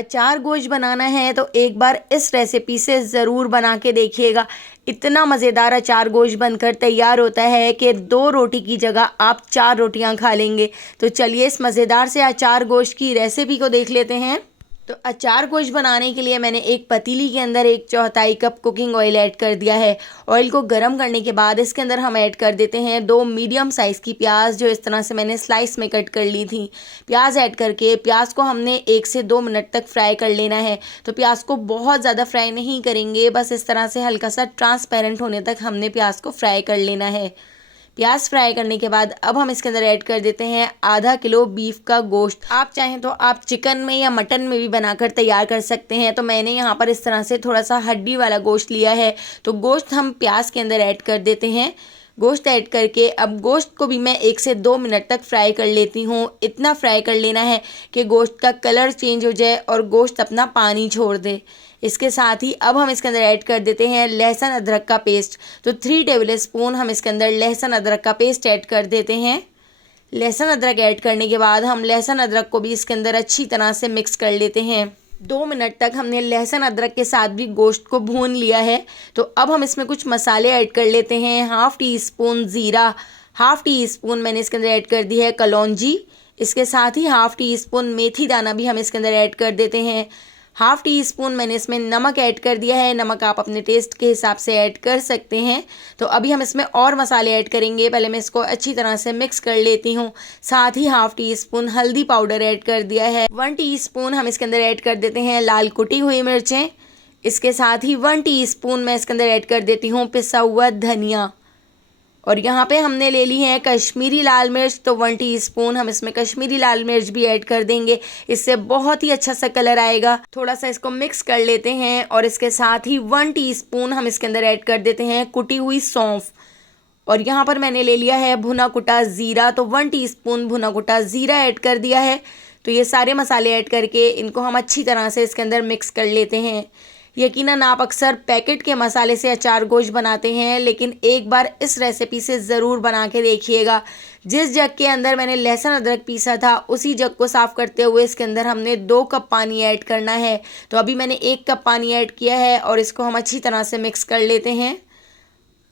अचार गोश्त बनाना है तो एक बार इस रेसिपी से ज़रूर बना के देखिएगा। इतना मज़ेदार अचार गोश्त बनकर तैयार होता है कि 2 रोटी की जगह आप 4 रोटियां खा लेंगे। तो चलिए इस मज़ेदार से अचार गोश्त की रेसिपी को देख लेते हैं। तो अचार गोश्त बनाने के लिए मैंने एक पतीली के अंदर 1/4 कप कुकिंग ऑयल ऐड कर दिया है। ऑयल को गर्म करने के बाद इसके अंदर हम ऐड कर देते हैं 2 मीडियम साइज़ की प्याज, जो इस तरह से मैंने स्लाइस में कट कर ली थी। प्याज ऐड करके प्याज को हमने 1 से 2 मिनट तक फ्राई कर लेना है। तो प्याज को बहुत ज़्यादा फ्राई नहीं करेंगे, बस इस तरह से हल्का सा ट्रांसपेरेंट होने तक हमने प्याज को फ्राई कर लेना है। प्याज फ्राई करने के बाद अब हम इसके अंदर ऐड कर देते हैं आधा किलो बीफ का गोश्त। आप चाहें तो आप चिकन में या मटन में भी बनाकर तैयार कर सकते हैं। तो मैंने यहाँ पर इस तरह से थोड़ा सा हड्डी वाला गोश्त लिया है। तो गोश्त हम प्याज के अंदर ऐड कर देते हैं। गोश्त ऐड करके अब गोश्त को भी मैं 1 से 2 मिनट तक फ्राई कर लेती हूँ। इतना फ्राई कर लेना है कि गोश्त का कलर चेंज हो जाए और गोश्त अपना पानी छोड़ दे। इसके साथ ही अब हम इसके अंदर ऐड कर देते हैं लहसुन अदरक का पेस्ट। तो 3 टेबल स्पून हम इसके अंदर लहसुन अदरक का पेस्ट ऐड कर देते हैं। लहसुन अदरक ऐड करने के बाद हम लहसुन अदरक को भी इसके अंदर अच्छी तरह से मिक्स कर लेते हैं। 2 मिनट तक हमने लहसुन अदरक के साथ भी गोश्त को भून लिया है। तो अब हम इसमें कुछ मसाले ऐड कर लेते हैं। 1/2 टीस्पून ज़ीरा, 1/2 टीस्पून मैंने इसके अंदर ऐड कर दी है कलौंजी। इसके साथ ही 1/2 टीस्पून मेथी दाना भी हम इसके अंदर ऐड कर देते हैं। 1/2 टीस्पून मैंने इसमें नमक ऐड कर दिया है। नमक आप अपने टेस्ट के हिसाब से ऐड कर सकते हैं। तो अभी हम इसमें और मसाले ऐड करेंगे। पहले मैं इसको अच्छी तरह से मिक्स कर लेती हूँ। साथ ही 1/2 टीस्पून हल्दी पाउडर ऐड कर दिया है। 1 टीस्पून हम इसके अंदर ऐड कर देते हैं लाल कुटी हुई मिर्चें। इसके साथ ही 1 टीस्पून मैं इसके अंदर ऐड कर देती हूँ पिसा हुआ धनिया। और यहाँ पे हमने ले ली है कश्मीरी लाल मिर्च। तो 1 टीस्पून हम इसमें कश्मीरी लाल मिर्च भी ऐड कर देंगे। इससे बहुत ही अच्छा सा कलर आएगा। थोड़ा सा इसको मिक्स कर लेते हैं और इसके साथ ही 1 टीस्पून हम इसके अंदर ऐड कर देते हैं कुटी हुई सौंफ। और यहाँ पर मैंने ले लिया है भुना कुटा ज़ीरा। तो 1 टीस्पून भुना कुटा ज़ीरा ऐड कर दिया है। तो ये सारे मसाले ऐड करके इनको हम अच्छी तरह से इसके अंदर मिक्स कर लेते हैं। यकीनन आप अक्सर पैकेट के मसाले से अचार गोश्त बनाते हैं, लेकिन एक बार इस रेसिपी से ज़रूर बना के देखिएगा। जिस जग के अंदर मैंने लहसुन अदरक पीसा था, उसी जग को साफ़ करते हुए इसके अंदर हमने 2 कप पानी ऐड करना है। तो अभी मैंने 1 कप पानी ऐड किया है और इसको हम अच्छी तरह से मिक्स कर लेते हैं।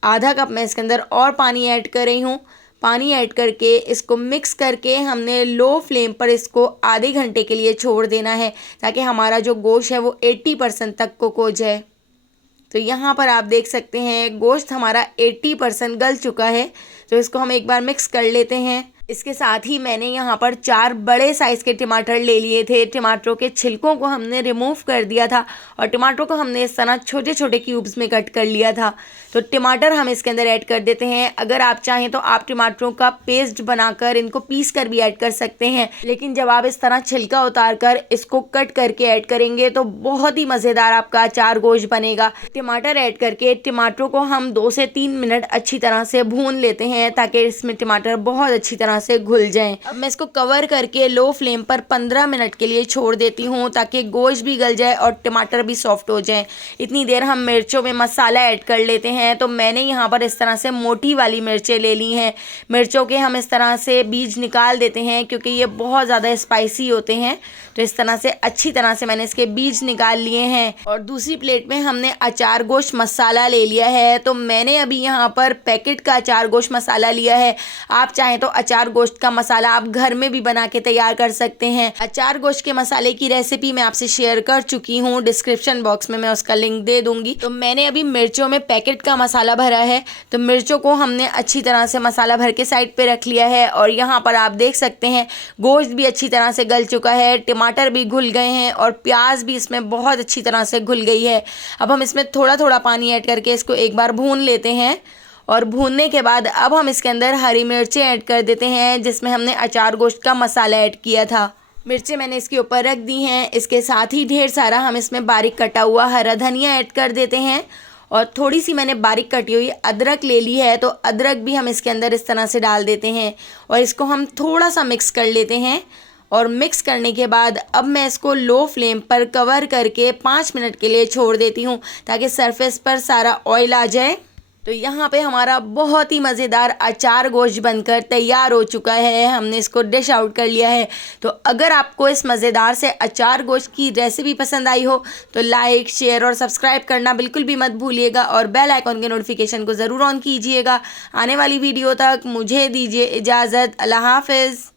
आधा कप मैं इसके अंदर और पानी ऐड कर रही हूँ। पानी ऐड करके इसको मिक्स करके हमने लो फ्लेम पर इसको आधे घंटे के लिए छोड़ देना है, ताकि हमारा जो गोश्त है वो 80% तक कुक हो जाए। तो यहाँ पर आप देख सकते हैं गोश्त हमारा 80% गल चुका है। तो इसको हम एक बार मिक्स कर लेते हैं। इसके साथ ही मैंने यहाँ पर 4 बड़े साइज़ के टमाटर ले लिए थे। टमाटरों के छिलकों को हमने रिमूव कर दिया था और टमाटरों को हमने इस तरह छोटे छोटे क्यूब्स में कट कर लिया था। तो टमाटर हम इसके अंदर ऐड कर देते हैं। अगर आप चाहें तो आप टमाटरों का पेस्ट बनाकर इनको पीस कर भी ऐड कर सकते हैं, लेकिन जब आप इस तरह छिलका उतार कर इसको कट करके ऐड करेंगे तो बहुत ही मज़ेदार आपका अचार गोश्त बनेगा। टमाटर ऐड करके टमाटरों को हम 2 से 3 मिनट अच्छी तरह से भून लेते हैं, ताकि इसमें टमाटर बहुत अच्छी तरह से घुल जाएं। अब मैं इसको कवर करके लो फ्लेम पर 15 मिनट के लिए छोड़ देती हूँ, ताकि गोश्त भी गल जाए और टमाटर भी सॉफ्ट हो जाए। इतनी देर हम मिर्चों में मसाला ऐड कर लेते हैं। तो मैंने यहाँ पर इस तरह से मोटी वाली मिर्चें ले ली हैं। मिर्चों के हम इस तरह से बीज निकाल देते हैं, क्योंकि ये बहुत ज़्यादा स्पाइसी होते हैं। तो इस तरह से अच्छी तरह से मैंने इसके बीज निकाल लिए हैं। और दूसरी प्लेट में हमने अचार गोश्त मसाला ले लिया है। तो मैंने अभी यहाँ पर पैकेट का अचार गोश्त मसाला लिया है। आप चाहें तो अचार गोश्त का मसाला आप घर में भी बना के तैयार कर सकते हैं। अचार गोश्त के मसाले की रेसिपी मैं आपसे शेयर कर चुकी हूँ, डिस्क्रिप्शन बॉक्स में मैं उसका लिंक दे दूंगी। तो मैंने अभी मिर्चों में पैकेट का मसाला भरा है। तो मिर्चों को हमने अच्छी तरह से मसाला भर के साइड पे रख लिया है। और यहाँ पर आप देख सकते हैं गोश्त भी अच्छी तरह से गल चुका है, टमाटर भी घुल गए हैं और प्याज भी इसमें बहुत अच्छी तरह से घुल गई है। अब हम इसमें थोड़ा थोड़ा पानी ऐड करके इसको एक बार भून लेते हैं। और भूनने के बाद अब हम इसके अंदर हरी मिर्चें ऐड कर देते हैं, जिसमें हमने अचार गोश्त का मसाला ऐड किया था। मिर्चें मैंने इसके ऊपर रख दी हैं। इसके साथ ही ढेर सारा हम इसमें बारीक कटा हुआ हरा धनिया ऐड कर देते हैं। और थोड़ी सी मैंने बारीक कटी हुई अदरक ले ली है। तो अदरक भी हम इसके अंदर इस तरह से डाल देते हैं और इसको हम थोड़ा सा मिक्स कर लेते हैं। और मिक्स करने के बाद अब मैं इसको लो फ्लेम पर कवर करके 5 मिनट के लिए छोड़ देती हूँ, ताकि सरफेस पर सारा ऑयल आ जाए। तो यहाँ पे हमारा बहुत ही मज़ेदार अचार गोश्त बनकर तैयार हो चुका है। हमने इसको डिश आउट कर लिया है। तो अगर आपको इस मज़ेदार से अचार गोश्त की रेसिपी पसंद आई हो तो लाइक, शेयर और सब्सक्राइब करना बिल्कुल भी मत भूलिएगा और बेल आइकॉन के नोटिफिकेशन को ज़रूर ऑन कीजिएगा। आने वाली वीडियो तक मुझे दीजिए इजाज़त। अल्लाह हाफ़िज़।